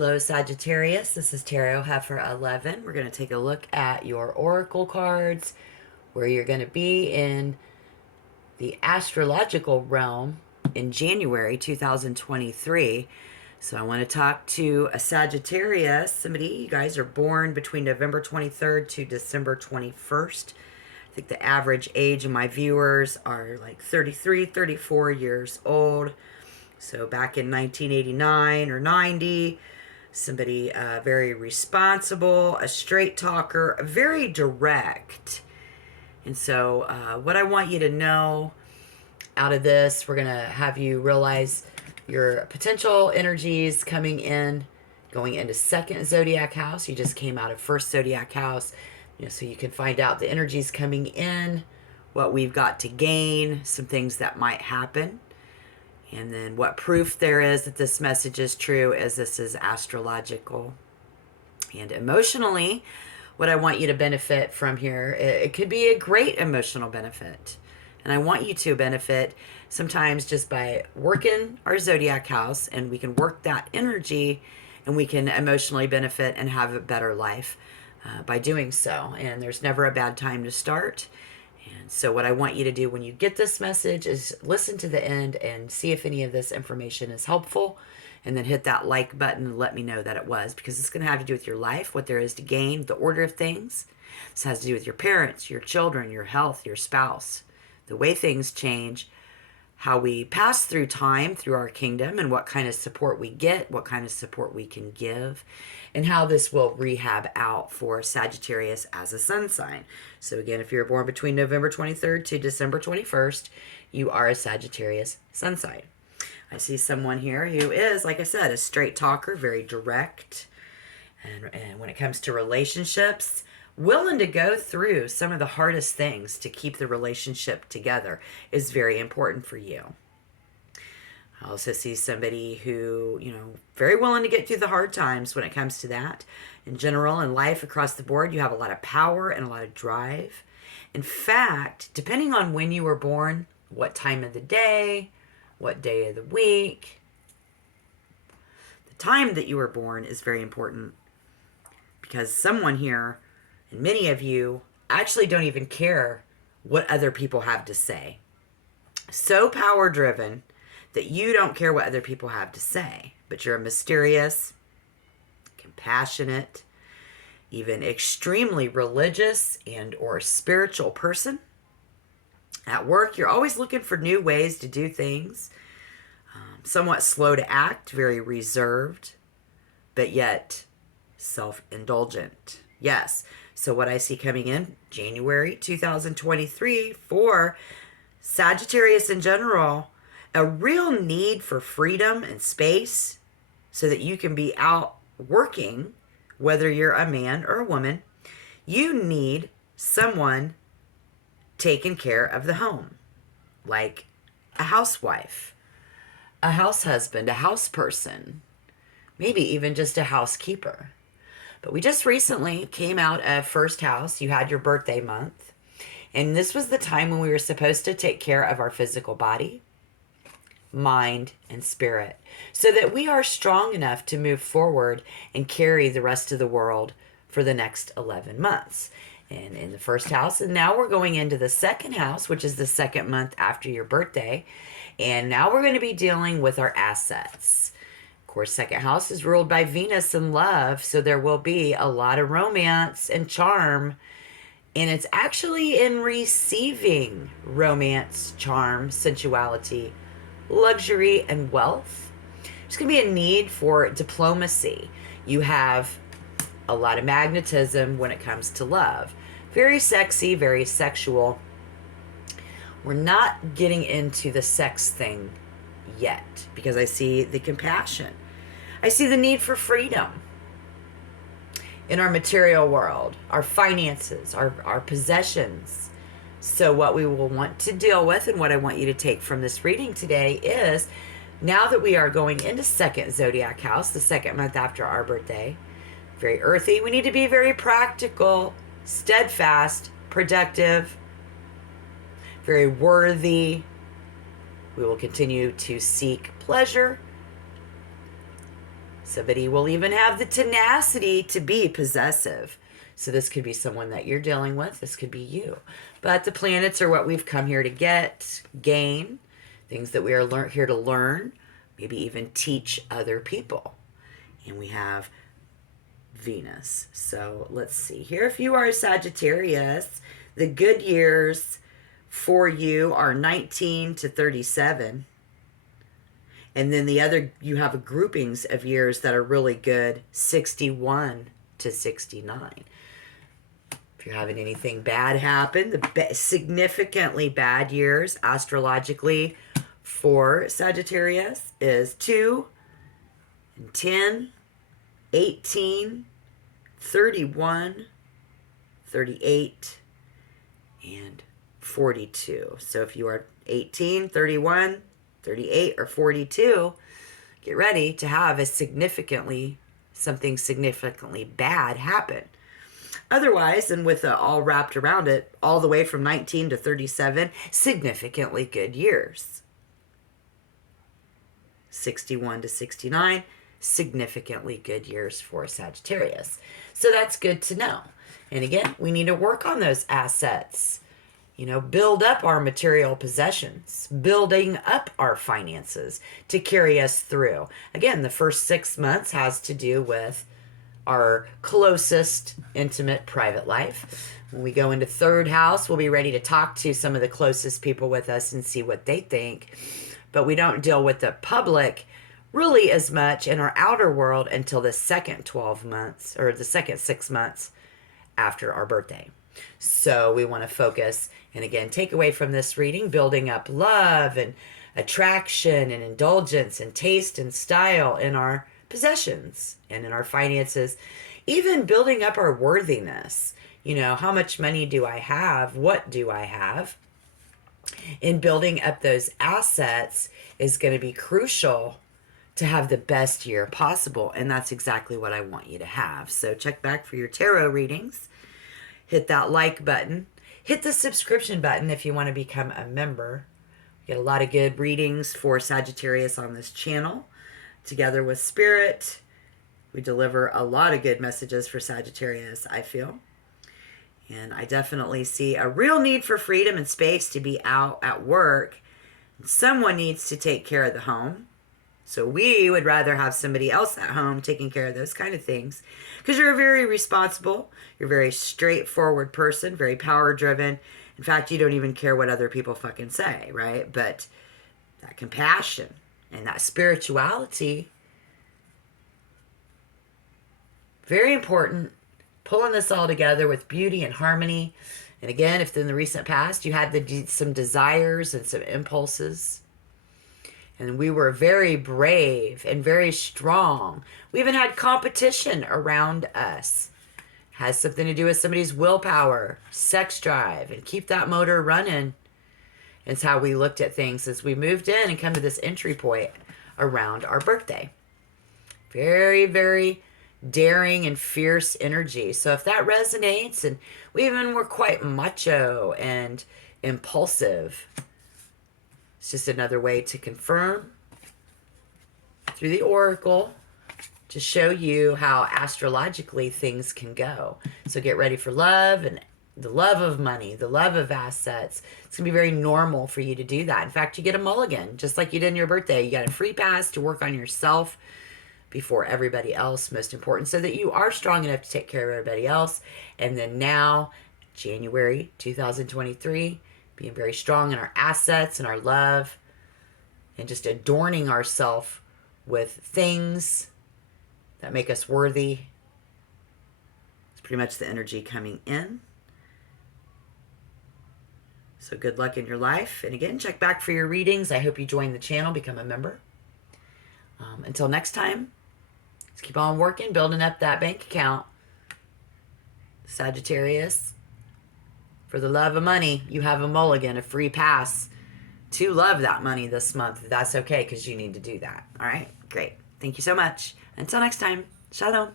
Hello, Sagittarius. This is Tarot Heifer 11. We're going to take a look at your oracle cards, where you're going to be in the astrological realm in January 2023. So I want to talk to a Sagittarius. Somebody, you guys are born between November 23rd to December 21st. I think the average age of my viewers are like 33, 34 years old. So back in 1989 or 90, somebody very responsible, a straight talker, very direct. And so what I want you to know out of this, we're going to have you realize your potential energies coming in, going into second zodiac house. You just came out of first zodiac house, so you can find out the energies coming in, what we've got to gain, some things that might happen. And then what proof there is that this message is true, as this is astrological. And emotionally, what I want you to benefit from here, it could be a great emotional benefit. And I want you to benefit sometimes just by working our zodiac house, and we can work that energy and we can emotionally benefit and have a better life by doing so. And there's never a bad time to start. And so what I want you to do when you get this message is listen to the end and see if any of this information is helpful, and then hit that like button and let me know that it was, because it's going to have to do with your life, what there is to gain, the order of things. This has to do with your parents, your children, your health, your spouse, the way things change, how we pass through time through our kingdom, and what kind of support we get, what kind of support we can give, and how this will rehab out for Sagittarius as a sun sign. So again, if you're born between November 23rd to December 21st, you are a Sagittarius sun sign. I see someone here who is, like I said, a straight talker, very direct, and when it comes to relationships, willing to go through some of the hardest things to keep the relationship together is very important for you. I also see somebody who, very willing to get through the hard times when it comes to that. In general, in life, across the board, you have a lot of power and a lot of drive. In fact, depending on when you were born, what time of the day, what day of the week, the time that you were born is very important, because someone here, and many of you, actually don't even care what other people have to say. So power driven that you don't care what other people have to say, but you're a mysterious, compassionate, even extremely religious and or spiritual person. At work, you're always looking for new ways to do things. Somewhat slow to act, very reserved, but yet self-indulgent. Yes. So what I see coming in January 2023 for Sagittarius in general, a real need for freedom and space so that you can be out working, whether you're a man or a woman. You need someone taking care of the home, like a housewife, a house husband, a house person, maybe even just a housekeeper. But we just recently came out of first house. You had your birthday month. And this was the time when we were supposed to take care of our physical body, mind, and spirit, so that we are strong enough to move forward and carry the rest of the world for the next 11 months. And in the first house, and now we're going into the second house, which is the second month after your birthday. And now we're going to be dealing with our assets. Of course, second house is ruled by Venus and love, so there will be a lot of romance and charm, and it's actually in receiving romance, charm, sensuality, luxury, and wealth. There's going to be a need for diplomacy. You have a lot of magnetism when it comes to love. Very sexy, very sexual. We're not getting into the sex thing yet, because I see the compassion. I see the need for freedom in our material world, our finances, our possessions. So what we will want to deal with, and what I want you to take from this reading today, is now that we are going into second zodiac house, the second month after our birthday, very earthy, we need to be very practical, steadfast, productive, very worthy. We will continue to seek pleasure, Somebody will even have the tenacity to be possessive. So this could be someone that you're dealing with. This could be you. But the planets are what we've come here to get, gain, things that we are here to learn, maybe even teach other people. And we have Venus. So let's see here. If you are a Sagittarius, the good years for you are 19 to 37. And then the other, you have a groupings of years that are really good, 61 to 69. If you're having anything bad happen, the significantly bad years astrologically for Sagittarius is 2 and 10, 18, 31, 38, and 42. So if you are 18, 31, 38, or 42, get ready to have something significantly bad happen. Otherwise, and with all wrapped around it, all the way from 19 to 37, significantly good years. 61 to 69, significantly good years for Sagittarius. So that's good to know. And again, we need to work on those assets. Build up our material possessions, building up our finances to carry us through. Again, the first 6 months has to do with our closest, intimate, private life. When we go into third house, we'll be ready to talk to some of the closest people with us and see what they think. But we don't deal with the public really as much in our outer world until the second 12 months or the second 6 months after our birthday. So we want to focus and again take away from this reading, building up love and attraction and indulgence and taste and style in our possessions and in our finances, even building up our worthiness. How much money do I have? What do I have? In building up those assets is going to be crucial to have the best year possible. And that's exactly what I want you to have. So check back for your tarot readings. Hit that like button. Hit the subscription button if you want to become a member. We get a lot of good readings for Sagittarius on this channel. Together with Spirit, we deliver a lot of good messages for Sagittarius, I feel. And I definitely see a real need for freedom and space to be out at work. Someone needs to take care of the home. So we would rather have somebody else at home taking care of those kind of things. Because you're very responsible. You're a very straightforward person, very power driven. In fact, you don't even care what other people fucking say, right? But that compassion and that spirituality, very important. Pulling this all together with beauty and harmony. And again, if in the recent past you had some desires and some impulses, and we were very brave and very strong. We even had competition around us. Has something to do with somebody's willpower, sex drive, and keep that motor running. It's how we looked at things as we moved in and come to this entry point around our birthday. Very, very daring and fierce energy. So if that resonates, and we even were quite macho and impulsive, it's just another way to confirm through the oracle to show you how astrologically things can go. So get ready for love and the love of money, the love of assets. It's going to be very normal for you to do that. In fact, you get a mulligan, just like you did on your birthday. You got a free pass to work on yourself before everybody else, most important, so that you are strong enough to take care of everybody else. And then now, January 2023, being very strong in our assets and our love and just adorning ourselves with things that make us worthy. It's pretty much the energy coming in. So good luck in your life. And again, check back for your readings. I hope you join the channel, become a member. Until next time, let's keep on working, building up that bank account. Sagittarius, for the love of money, you have a mulligan, a free pass to love that money this month. That's okay, because you need to do that. All right, great. Thank you so much. Until next time, shalom.